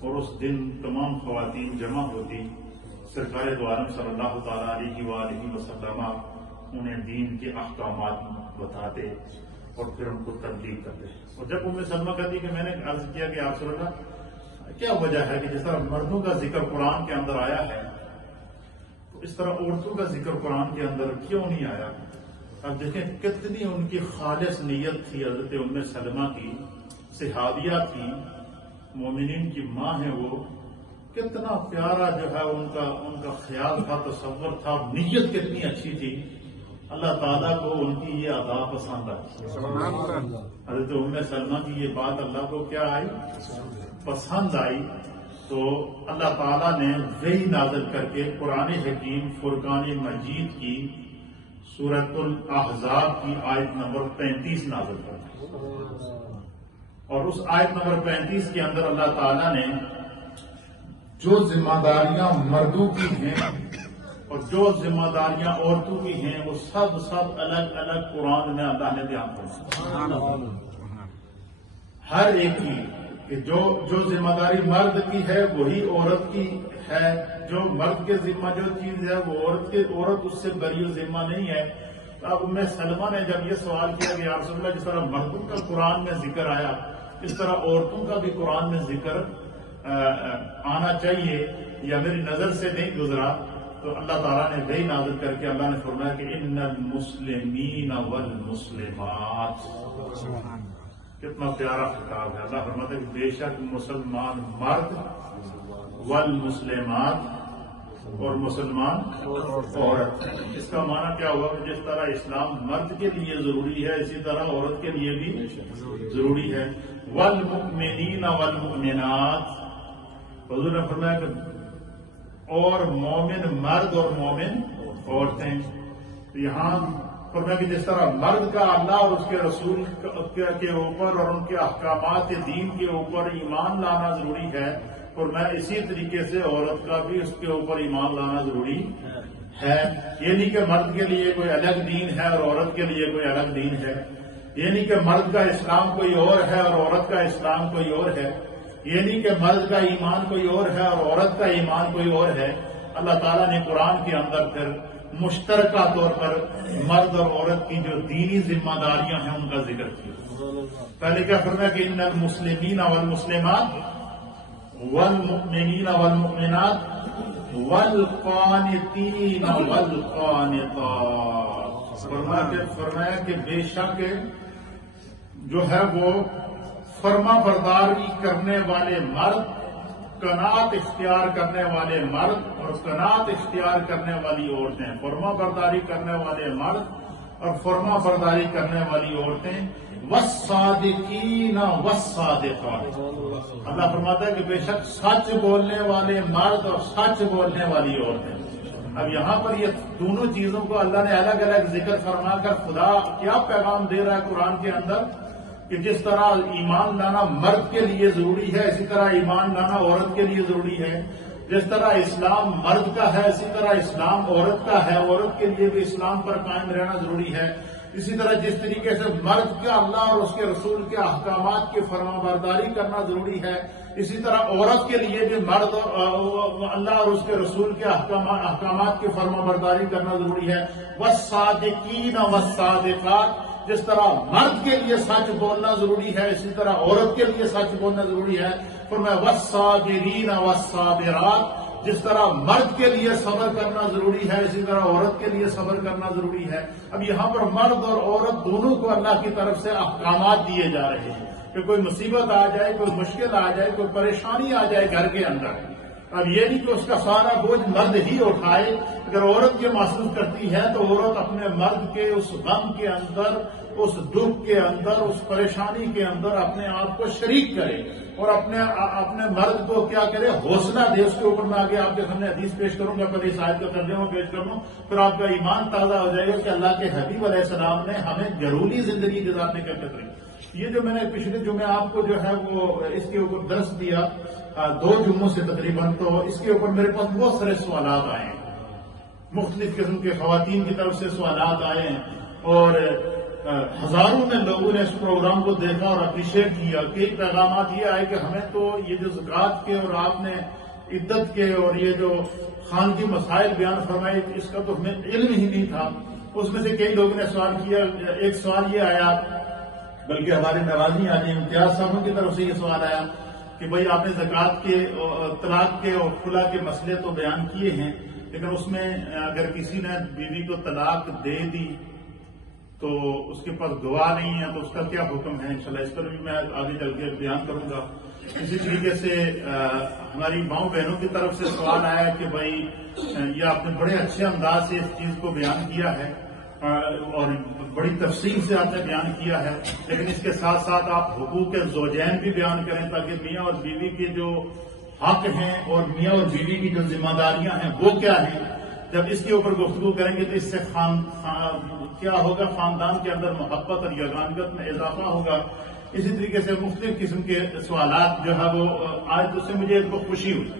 اور اس دن تمام خواتین جمع ہوتی، سرکار دو عالم صلی اللہ تعالیٰ علیہ وآلہ وسلم انہیں دین کے احکامات بتاتے اور پھر ان کو تبلیغ کرتے. اور جب ام سلمہ کہتی کہ میں نے عرض کیا کہ آپ صلی اللہ علیہ وسلم کیا وجہ ہے کہ جس طرح مردوں کا ذکر قرآن کے اندر آیا ہے تو اس طرح عورتوں کا ذکر قرآن کے اندر کیوں نہیں آیا؟ اب دیکھیں کتنی ان کی خالص نیت تھی حضرت ام سلمہ کی، صحابیہ تھی، مومنین کی ماں ہے، وہ کتنا پیارا جو ہے ان کا خیال تھا، تصور تھا، نیت کتنی اچھی تھی. اللہ تعالیٰ کو ان کی یہ ادا پسند آئی. حضرت ام سلمہ کی یہ بات اللہ کو کیا آئی؟ پسند آئی. تو اللہ تعالیٰ نے وحی نازل کر کے قرآن حکیم فرقان مجید کی سورۃ الاحزاب کی آیت نمبر 35 نازل کر. اور اس آیت نمبر 35 کے اندر اللہ تعالیٰ نے جو ذمہ داریاں مردوں کی ہیں اور جو ذمہ داریاں عورتوں کی ہیں وہ سب الگ الگ قرآن میں اللہ نے بیان فرمایا. ہر ایک کی کہ جو ذمہ داری مرد کی ہے وہی عورت کی ہے، جو مرد کے ذمہ جو چیز ہے وہ عورت اس سے بری ذمہ نہیں ہے. اب ام سلمہ نے جب یہ سوال کیا کہ یا رسول اللہ جس طرح مردوں کا قرآن میں ذکر آیا اس طرح عورتوں کا بھی قرآن میں ذکر آنا چاہیے یا میری نظر سے نہیں گزرا، تو اللہ تعالیٰ نے وحی نازل کر کے اللہ نے فرمایا کہ ان المسلمین والمسلمات. کتنا پیارا خطاب ہے. اللہ فرماتا ہے کہ بے شک مسلمان مرد والمسلمات اور مسلمان عورت. اس کا معنی کیا ہوا کہ جس طرح اسلام مرد کے لیے ضروری ہے اسی طرح عورت کے لیے بھی ضروری ہے. والمؤمنین والمؤمنات، حضور نے فرمایا کہ اور مومن مرد اور مومن عورتیں. یہاں فرمایا کہ جس طرح مرد کا اللہ اور اس کے رسول کے اوپر اور ان کے احکامات دین کے اوپر ایمان لانا ضروری ہے، اور میں اسی طریقے سے عورت کا بھی اس کے اوپر ایمان لانا ضروری ہے. یہ نہیں کہ مرد کے لیے کوئی الگ دین ہے اور عورت کے لیے کوئی الگ دین ہے. یہ نہیں کہ مرد کا اسلام کوئی اور ہے اور عورت کا اسلام کوئی اور ہے. یہ نہیں کہ مرد کا ایمان کوئی اور ہے اور عورت کا ایمان کوئی اور ہے. اللہ تعالیٰ نے قرآن کے اندر پھر مشترکہ طور پر مرد اور عورت کی جو دینی ذمہ داریاں ہیں ان کا ذکر کیا. پہلے کیا فرمایا کہ ان المسلمین والمسلمات والمؤمنین والمؤمنات والقانتین والقانتات. فرمایا کہ بے شک جو ہے وہ فرما برداری کرنے والے مرد، قناعت اختیار کرنے والے مرد اور قناعت اختیار کرنے والی عورتیں. فرما برداری کرنے والے مرد اور فرما برداری کرنے والی عورتیں. والصادقین والصادقات. اللہ فرماتا ہے کہ بے شک سچ بولنے والے مرد اور سچ بولنے والی عورتیں. اب یہاں پر یہ دونوں چیزوں کو اللہ نے الگ الگ ذکر فرما کر خدا کیا پیغام دے رہا ہے قرآن کے اندر کہ جس طرح ایمان لانا مرد کے لیے ضروری ہے اسی طرح ایمان لانا عورت کے لیے ضروری ہے. جس طرح اسلام مرد کا ہے اسی طرح اسلام عورت کا ہے. عورت کے لیے بھی اسلام پر قائم رہنا ضروری ہے. اسی طرح جس طریقے سے مرد کا اللہ اور اس کے رسول کے احکامات کی فرما برداری کرنا ضروری ہے اسی طرح عورت کے لیے بھی مرد اللہ اور اس کے رسول کے احکامات کی فرما برداری کرنا ضروری ہے. والصادقین والصادقات. جس طرح مرد کے لیے سچ بولنا ضروری ہے اسی طرح عورت کے لیے سچ بولنا ضروری ہے. فرمایا والصابرین والصابرات. جس طرح مرد کے لیے صبر کرنا ضروری ہے اسی طرح عورت کے لیے صبر کرنا ضروری ہے. اب یہاں پر مرد اور عورت دونوں کو اللہ کی طرف سے احکامات دیے جا رہے ہیں کہ کوئی مصیبت آ جائے، کوئی مشکل آ جائے، کوئی پریشانی آ جائے گھر کے اندر. اب یہ نہیں کہ اس کا سارا بوجھ مرد ہی اٹھائے. اگر عورت یہ محسوس کرتی ہے تو عورت اپنے مرد کے اس غم کے اندر، اس دکھ کے اندر، اس پریشانی کے اندر اپنے آپ کو شریک کرے اور اپنے مرد کو کیا کرے، حوصلہ دے. اس کے اوپر میں آگے آپ کے سامنے حدیث پیش کروں گا، پہلے اس آیت کا ترجمہ پیش کروں، پھر آپ کا ایمان تازہ ہو جائے گا کہ اللہ کے حبیب علیہ السلام نے ہمیں گھریلو زندگی گزارنے کا فکر ہے. یہ جو میں نے پچھلے جمعے آپ کو جو ہے وہ اس کے اوپر درس دیا 2 جمعوں سے تقریباً، تو اس کے اوپر میرے پاس بہت سارے سوالات آئے ہیں، مختلف قسم کے خواتین کی طرف سے سوالات آئے ہیں. اور ہزاروں نے لوگوں نے اس پروگرام کو دیکھا اور اپریشیٹ کیا. کئی پیغامات یہ آئے کہ ہمیں تو یہ جو زکوٰۃ کے اور آپ نے عدت کے اور یہ جو خاندی مسائل بیان فرمائے اس کا تو ہمیں علم ہی نہیں تھا. اس میں سے کئی لوگوں نے سوال کیا. ایک سوال یہ آیا، بلکہ ہمارے نوازی عالی امتیاز صاحبوں کی طرف سے یہ سوال آیا کہ بھائی آپ نے زکوٰۃ کے طلاق کے اور خلا کے مسئلے تو بیان کیے ہیں، لیکن اس میں اگر کسی نے بیوی کو طلاق دے دی تو اس کے پاس گواہ نہیں ہے تو اس کا کیا حکم ہے. انشاءاللہ اس پر بھی میں آگے چل کے بیان کروں گا. اسی طریقے سے ہماری ماؤں بہنوں کی طرف سے سوال آیا کہ بھائی یہ آپ نے بڑے اچھے انداز سے اس چیز کو بیان کیا ہے اور بڑی تفصیل سے آپ نے بیان کیا ہے، لیکن اس کے ساتھ ساتھ آپ حقوق زوجین بھی بیان کریں تاکہ میاں اور بیوی کے جو حق ہیں اور میاں اور بیوی کی جو ذمہ داریاں ہیں وہ کیا ہیں. جب اس کے اوپر گفتگو کریں گے تو اس سے کیا ہوگا، خاندان کے اندر محبت اور یگانگت میں اضافہ ہوگا. اسی طریقے سے مختلف قسم کے سوالات جو ہے وہ آئے تو اس سے مجھے ایک خوشی ہوئی.